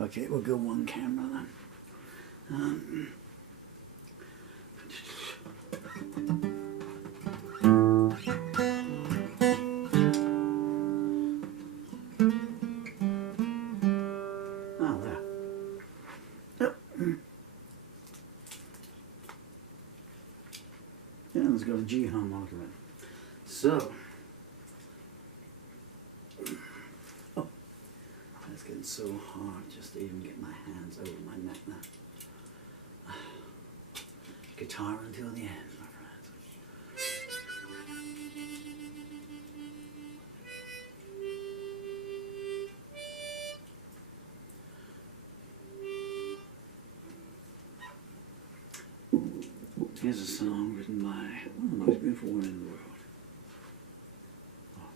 Okay, we'll go one camera then. Oh, there. Yep. Yeah, it's got a G harmonica in it. So, oh, it's getting so hard just to even get my hands over my neck now. Guitar until the end, my friends. Here's a song written by the most beautiful woman in the world. Oh,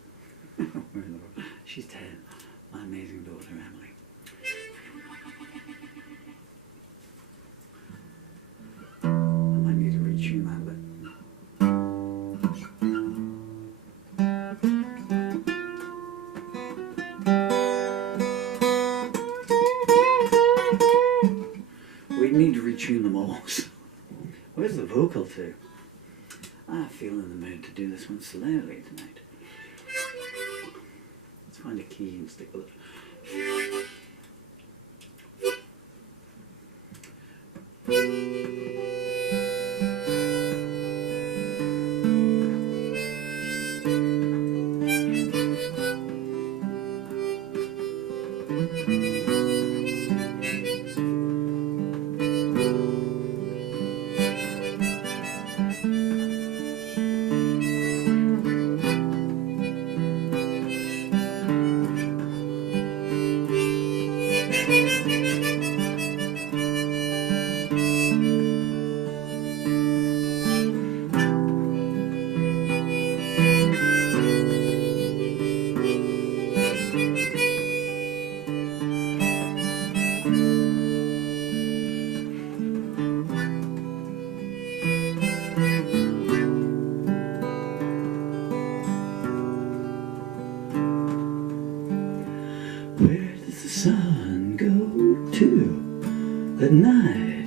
where in the world? She's 10. My amazing daughter, Emily. I might need to retune that bit. We need to retune them all. Where's the vocal to? I feel in the mood to do this one slowly tonight. Let's find a key and stick with it. Where does the sun go to at night?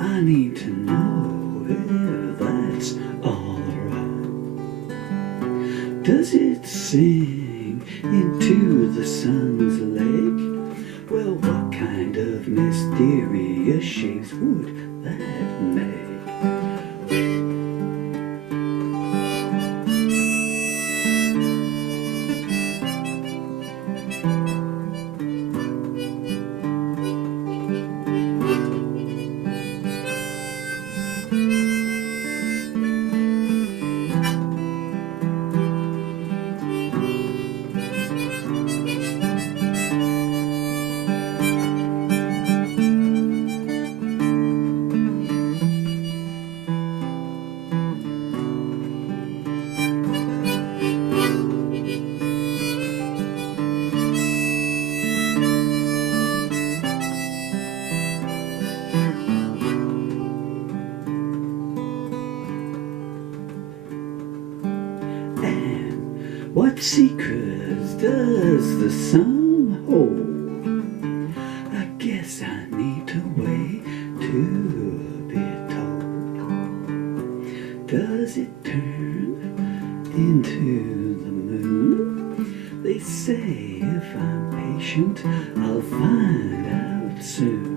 I need to know if that's alright. Does it sing into the sun's lake? Well, what kind of mysterious shapes would that make? What secrets does the sun hold? I guess I need to wait to be told. Does it turn into the moon? They say if I'm patient, I'll find out soon.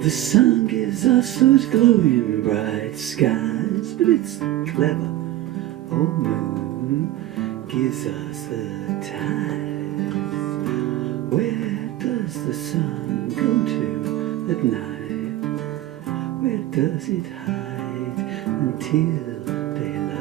The sun gives us those glowing bright skies, but it's clever. Old moon gives us the tides. Where does the sun go to at night? Where does it hide until daylight?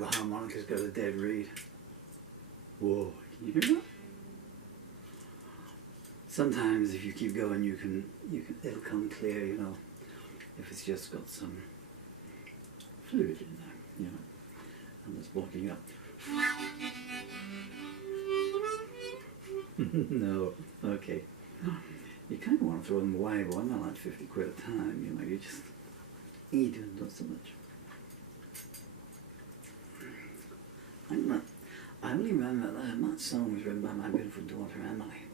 the harmonicas got a dead reed. Whoa, can you hear that? Sometimes if you keep going, it'll come clear, you know, if it's just got some fluid in there, you know, and it's blocking up. No, okay. You kind of want to throw them away, but I'm not like 50 quid a time, you know, you just, you doing not so much. I only remember that song was written by my beautiful daughter Emily.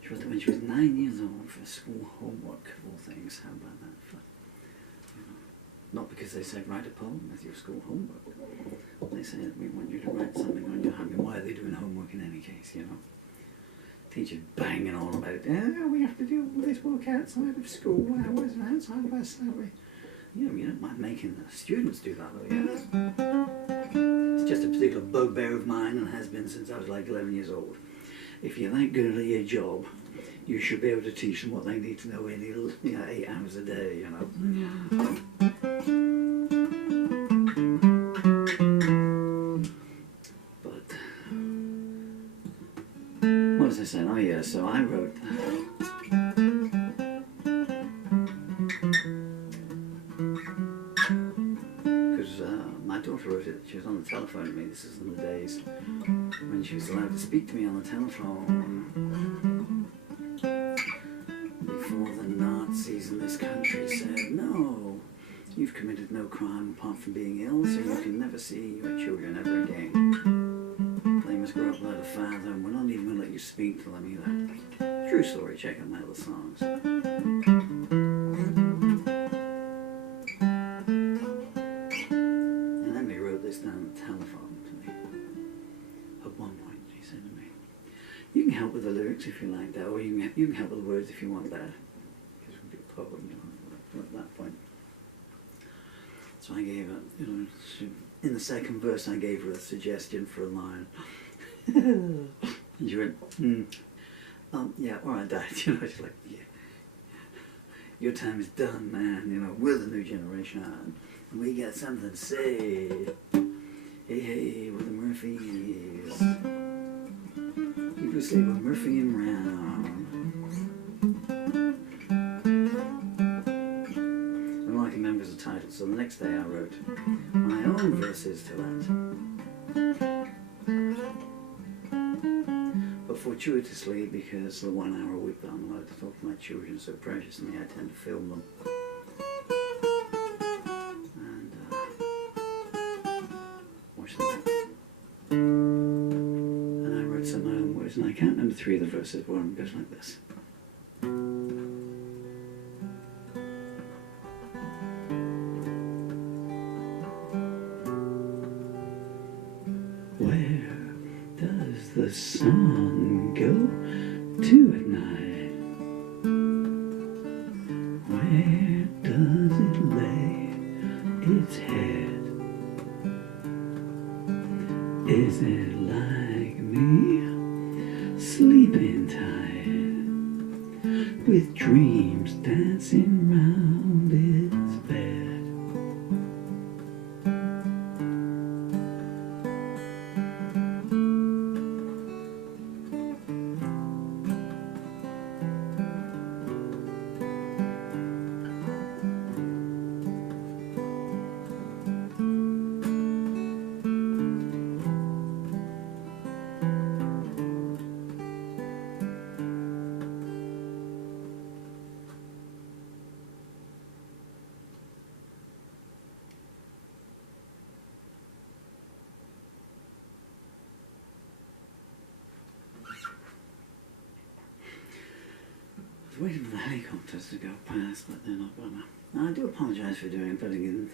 She wrote it when she was 9 years old for school homework, of all things. How about that? For, you know, not because they said write a poem with your school homework. They said we want you to write something on your hand. Why are they doing homework in any case, you know? Teachers banging on about it. Oh, we have to do all this work outside of school hours and outside of our salary. You know, you don't mind making the students do that though, yeah? It's just a particular bugbear of mine and has been since I was like 11 years old. If you're that good at your job, you should be able to teach them what they need to know in 8 hours a day, you know. But, what was I saying? Oh yeah, so I wrote... my daughter wrote it, she was on the telephone to me, this is in the days when she was allowed to speak to me on the telephone before the Nazis in this country said, no, you've committed no crime apart from being ill, so you can never see your children ever again. They must grow up without a father, and we're not even going to let you speak to them either. True story, check out my other songs. Down the telephone to me. At one point she said to me, you can help with the lyrics if you like that, or you can help with the words if you want that. Because it would be a poem, you know, at that point. So I gave her, you know, in the second verse I gave her a suggestion for a line. And she went, yeah, alright Dad, you know, she's like, yeah. Your time is done, man, you know, we're the new generation, and we got something to say. Hey, hey, we're the Murphys. People say we're Murphy and Round. And all I can remember is the title, so the next day I wrote my own verses to that. But fortuitously, because the 1 hour a week that I'm allowed to talk to my children is so precious to me, I tend to film them. And I wrote some of my own words, and I can't remember 3 of the verses. One goes like this. Where does the sun go to at night? Where does it lay its head? Is it like me, sleeping tight, with dreams dancing round its bed? Waiting for the helicopters to go past, but they're not gonna. Now, I do apologise for putting in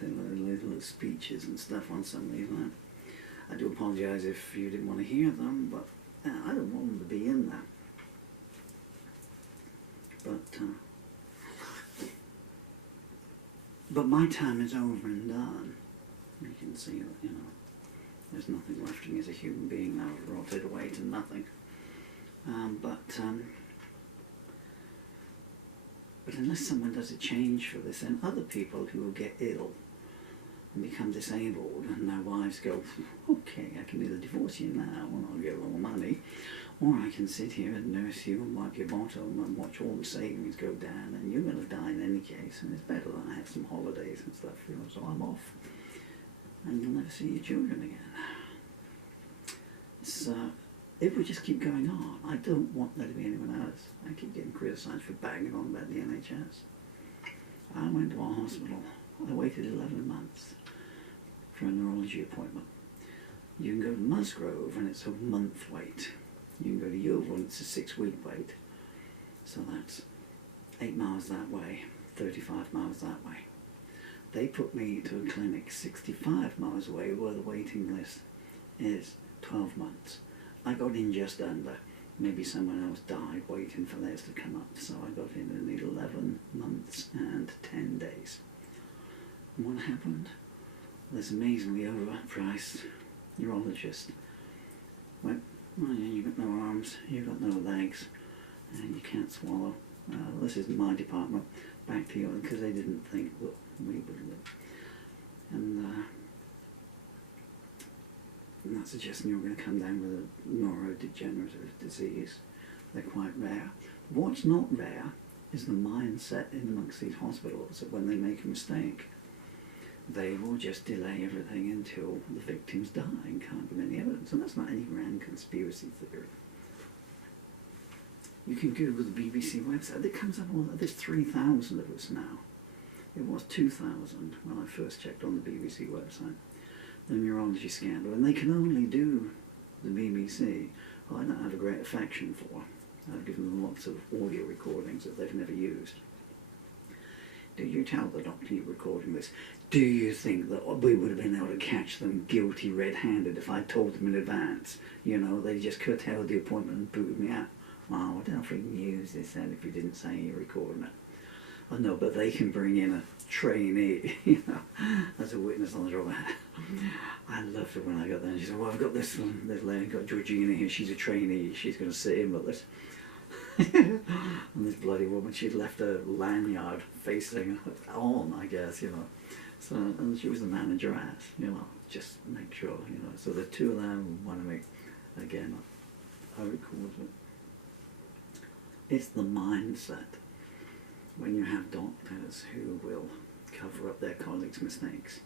little speeches and stuff on some of these. I do apologise if you didn't want to hear them, but I don't want them to be in there. But my time is over and done. You can see that, you know, there's nothing left of me as a human being now. I've rotted away to nothing. But unless someone does a change for this, then other people who will get ill and become disabled, and their wives go, okay, I can either divorce you now and I'll get a lot of money, or I can sit here and nurse you and wipe your bottom and watch all the savings go down, and you're going to die in any case, and it's better that I have some holidays and stuff, you know, so I'm off, and you'll never see your children again. So it would just keep going on. I don't want there to be anyone else. I keep getting criticised for banging on about the NHS. I went to our hospital. I waited 11 months for a neurology appointment. You can go to Musgrove and it's a month wait. You can go to Yeovil and it's a 6-week wait. So that's 8 miles that way, 35 miles that way. They put me to a clinic 65 miles away where the waiting list is 12 months. I got in just under. Maybe someone else died waiting for theirs to come up. So I got in 11 months and 10 days. And what happened? This amazingly overpriced neurologist went, oh yeah, you've got no arms, you've got no legs, and you can't swallow. This isn't my department. Back to you, because they didn't think that we would live. And not suggesting you're going to come down with a neurodegenerative disease. They're quite rare. What's not rare is the mindset in amongst these hospitals that when they make a mistake, they will just delay everything until the victims die and can't give any evidence. And that's not any grand conspiracy theory. You can Google the BBC website. It comes up, there's 3,000 of us now. It was 2,000 when I first checked on the BBC website. The neurology scandal, and they can only do the BBC, well, I don't have a great affection for. I've given them lots of audio recordings that they've never used. Do you tell the doctor you're recording this? Do you think that we would have been able to catch them guilty red-handed if I told them in advance? You know, they just curtailed the appointment and booted me out. Oh, I don't freaking use this then if you didn't say you're recording it. I know, but they can bring in a trainee, you know, as a witness on the trial. I loved it when I got there and she said, well, I've got this one, this lady, I've got Georgina here, she's a trainee, she's going to sit in with us. And this bloody woman, she'd left a lanyard facing on, I guess, you know. So, and she was the manager at, you know, just make sure, you know. So the two of them want to make, again, I record it. It's the mindset. When you have doctors who will cover up their colleagues' mistakes.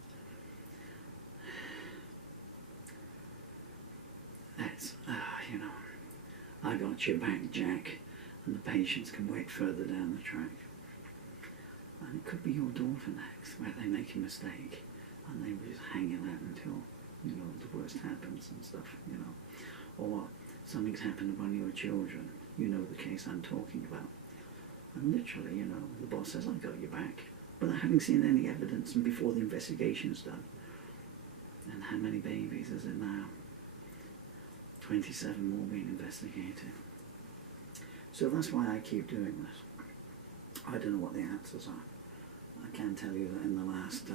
That's, you know, I got your back, Jack, and the patients can wait further down the track. And it could be your daughter next, where they make a mistake, and they were just hanging out until, you know, the worst happens and stuff, you know. Or something's happened to one of your children, you know the case I'm talking about. And literally, you know, the boss says, I've got your back, without having seen any evidence and before the investigation's done. And how many babies is it now? 27 more being investigated. So that's why I keep doing this. I don't know what the answers are. I can tell you that in the last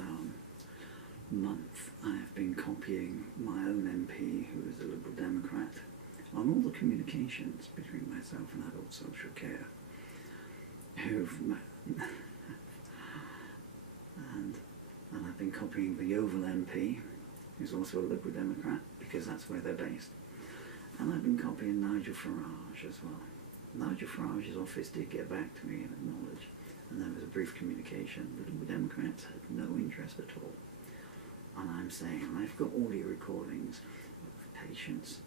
month I have been copying my own MP, who is a Liberal Democrat, on all the communications between myself and adult social care. and I've been copying the Yeovil MP, who's also a Liberal Democrat, because that's where they're based. And I've been copying Nigel Farage as well. Nigel Farage's office did get back to me and acknowledge, and there was a brief communication. The Liberal Democrats had no interest at all. And I'm saying, I've got audio recordings of patients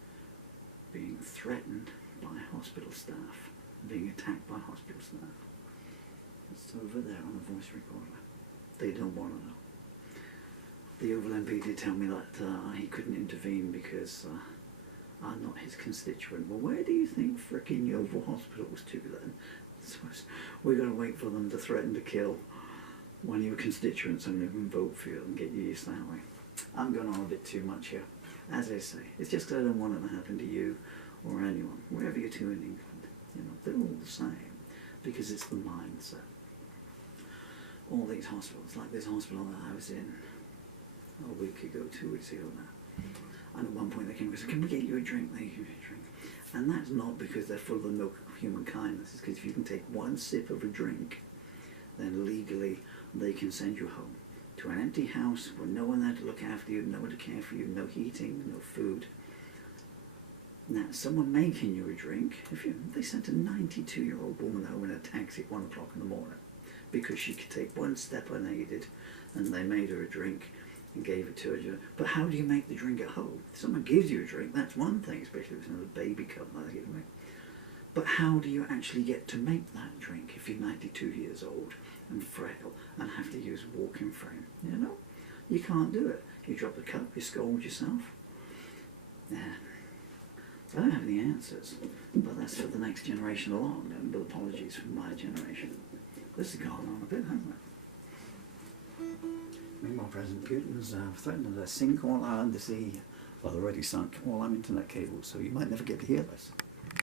being threatened by hospital staff, being attacked by hospital staff. It's over there on the voice recorder. They don't want to know. The Yeovil MP did tell me that he couldn't intervene because I'm not his constituent. Well, where do you think frickin' Yeovil Hospital's to then? So we're going to wait for them to threaten to kill one of your constituents and even vote for you and get you your salary. I'm going on a bit too much here. As I say, it's just because I don't want it to happen to you or anyone, wherever you're to in England. You know, they're all the same, because it's the mindset. All these hospitals, like this hospital that I was in a week ago, 2 weeks ago now. And at one point they came and said, can we get you a drink? They give you a drink. And that's not because they're full of the milk of human kindness. It's because if you can take one sip of a drink, then legally they can send you home. to an empty house with no one there to look after you, no one to care for you, no heating, no food. Now, someone making you a drink, they sent a 92-year-old woman home in a taxi at 1 o'clock in the morning because she could take one step unaided, and they made her a drink and gave it to her. But how do you make the drink at home? If someone gives you a drink, that's one thing, especially if it's in a baby cup like they give me. But how do you actually get to make that drink if you're 92 years old and frail and have to use a walking frame? You know? You can't do it. You drop the cup, you scold yourself. Yeah. I don't have any answers, but that's for the next generation along, and with apologies for my generation. This has gone on a bit, hasn't it? Meanwhile, President Putin's threatened a sink all our undersea, well, already sunk all our internet cables, so you might never get to hear this.